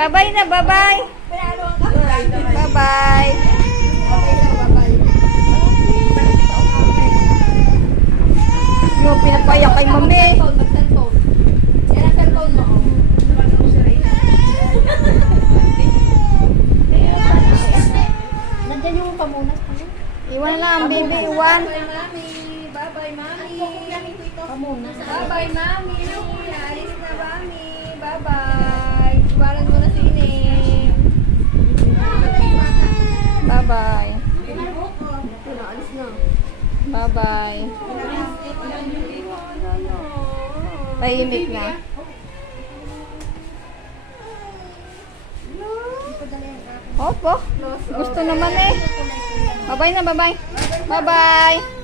Bye-bye na, bye-bye. Bye-bye. Yung pinapayak kay mami. Yan ang cellphone mo. Nandiyan yung pamunas pa. Iwan lang ang baby, iwan. Bye, mami. Bye-bye, mami. Pamunas. Bye-bye, mami. Naalis na, mami. Bye-bye. Iwanan mo na si Ine. Bye-bye. Naalis na. Bye-bye. Tahimik na. Opo. Gusto naman eh. Bye-bye na, bye-bye. Bye-bye.